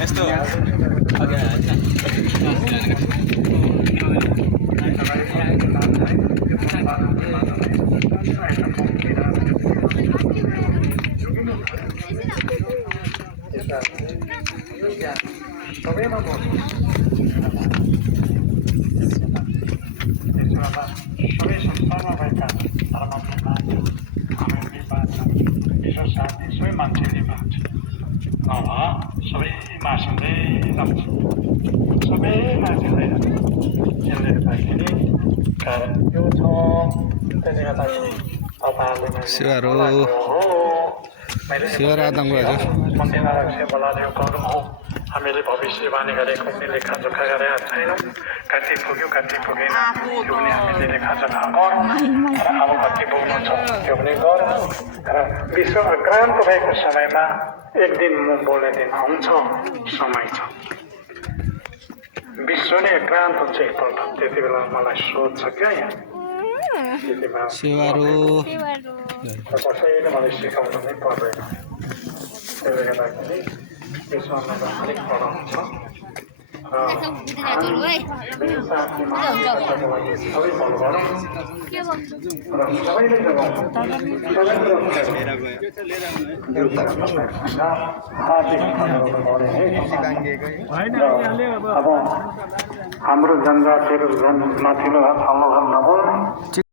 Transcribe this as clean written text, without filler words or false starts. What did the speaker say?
यस्तो अघि सबै संसारमा भएका हामीहरूले बाँच्छ ईश्वर साथी सबै मान्छेले बाँच्छ नभए सबै मासुले जान्छ सबै मान्छेले त्यसले गर्दाखेरि कारण त्यो छ त्यसले गर्दाखेरि हामीले भविष्यवाणी गरेको पनि लेखाजोखा गरेका छैनौँ कति पुग्यो कति पुगेन त्यो पनि हामीले लेखाजोखा गरौँ अब कति पुग्नु छ त्यो पनि गरौँ र विश्व अक्रान्त भएको समयमा एक दिन म बोल्ने दिन आउँछ समय छ विश्व नै अक्रान्त हुन्छ एकपल्ट त्यति बेला मलाई सोध्छ क्या यहाँ कसैले मलाई सिकाउनु नै पर्दैन त्यसले गर्दाखेरि त्यसमा अलिक पढाउँछ अब हाम्रो जनजातिहरू माथिल्लो नबोल्ने